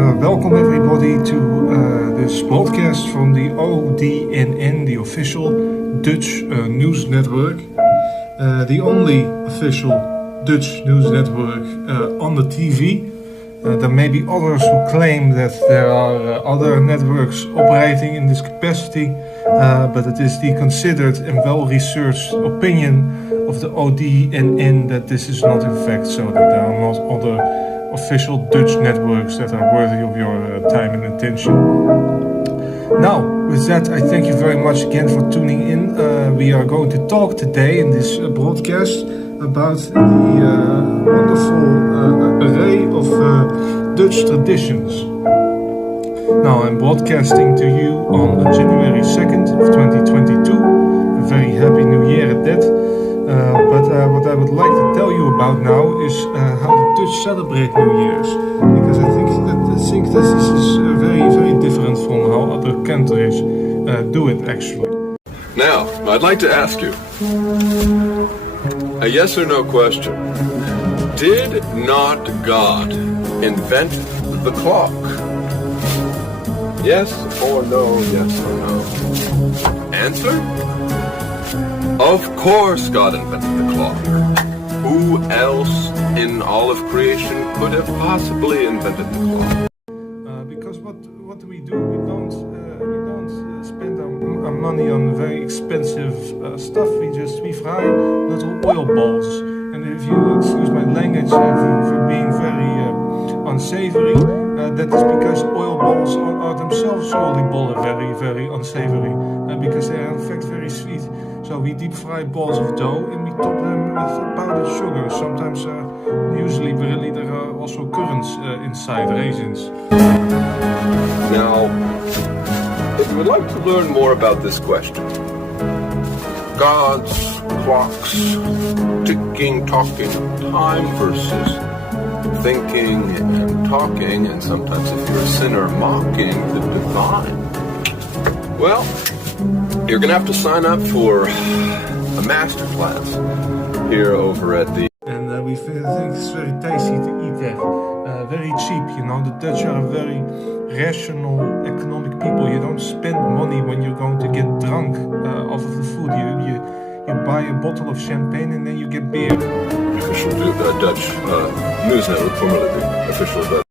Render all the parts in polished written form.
Welcome everybody to this broadcast from the ODNN, the official Dutch news network. The only official Dutch news network on the TV. There may be others who claim that there are other networks operating in this capacity, but it is the considered and well-researched opinion of the ODNN that this is not in fact so, that there are not other official Dutch networks that are worthy of your time and attention. Now, with that, I thank you very much again for tuning in. We are going to talk today in this broadcast about the wonderful array of Dutch traditions. Now, I'm broadcasting to you on January 2nd of 2022. A very happy new year at that. But what I would like to tell you about now is how the Dutch celebrate New Year's, because I think that this is very, very different from how other countries do it actually. Now, I'd like to ask you a yes or no question. Did not God invent the clock? Yes or no, yes or no? Answer? Of course God invented the clock. Who else in all of creation could have possibly invented the clock? Because what do? We don't spend our money on very expensive stuff. We fry little oil balls. And if you excuse my language for being very unsavory, that is because oil balls are themselves very, very unsavory, because they are in fact very sweet. So we deep fry balls of dough and we top them with powdered sugar. Sometimes, usually really, there are also currants inside, raisins. Now, if you would like to learn more about this question, gods, clocks, ticking, talking, time versus thinking and talking, and sometimes if you're a sinner, mocking the divine, well, you're gonna have to sign up for a master class here over at the... And we think it's very tasty to eat that. Very cheap, you know. The Dutch are very rational, economic people. You don't spend money when you're going to get drunk off of the food. You buy a bottle of champagne and then you get beer. Official Dutch news network, formerly the official Dutch.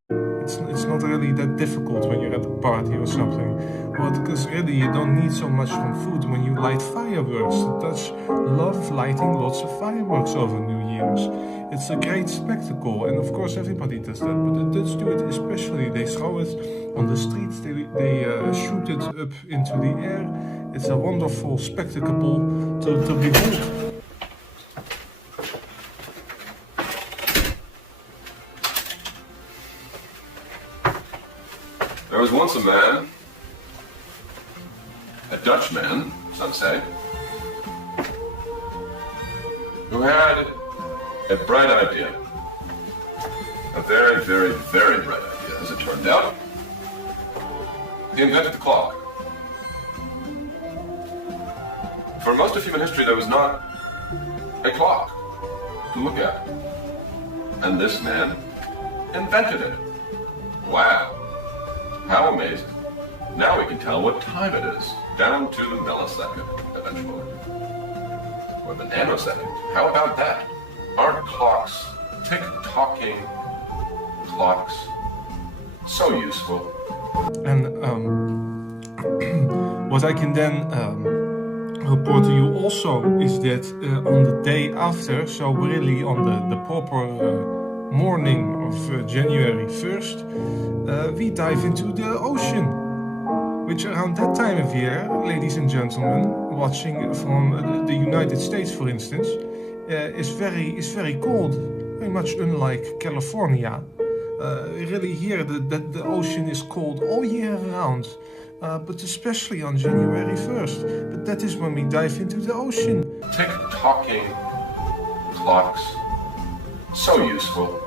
It's not really that difficult when you're at a party or something. Well, because really you don't need so much from food when you light fireworks. The Dutch love lighting lots of fireworks over New Year's. It's a great spectacle, and of course everybody does that, but the Dutch do it especially. They throw it on the streets, they shoot it up into the air. It's a wonderful spectacle to behold. There was once a man, a Dutch man, some say, who had a bright idea. A very, very, very bright idea, as it turned out. He invented the clock. For most of human history, there was not a clock to look at. And this man invented it. Wow. How amazing. Now we can tell what time it is, down to the millisecond, eventually. Or the nanosecond. How about that? Aren't clocks, tick-tocking clocks, so useful? And what I can then report to you also is that on the day after, so really on the proper morning of January 1st, we dive into the ocean, which around that time of year, ladies and gentlemen, watching from the United States, for instance, is very cold, very much unlike California. Really here, the ocean is cold all year round, but especially on January 1st. But that is when we dive into the ocean. Tick-tocking clocks, so useful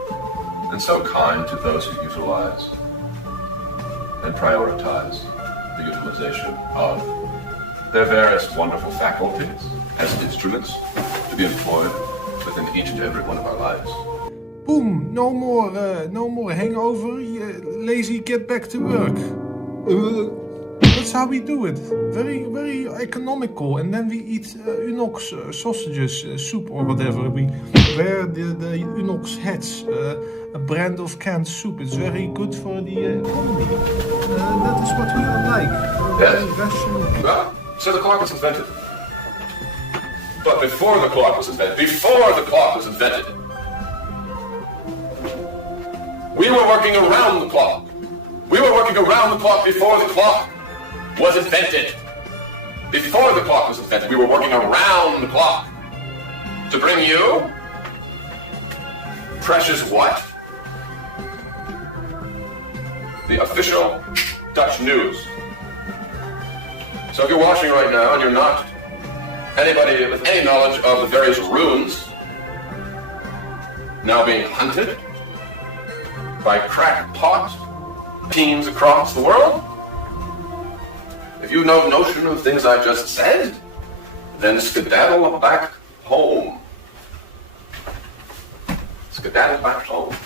and so kind to those who utilize and prioritize the utilization of their various wonderful faculties as instruments to be employed within each and every one of our lives. Boom! no more hangover. Lazy, get back to work. That's how we do it. Very, very economical. And then we eat Unox sausages, soup or whatever. We wear the Unox hats, a brand of canned soup. It's very good for the economy. That is what we are like. Yes. Rational. Well, so the clock was invented. But before the clock was invented, we were working around the clock. We were working around the clock before the clock was invented. Before the clock was invented, we were working around the clock to bring you precious what? The official Dutch news. So if you're watching right now and you're not anybody with any knowledge of the various runes now being hunted by crackpot teams across the world, if you have no notion of things I just said, then skedaddle back home. Skedaddle back home.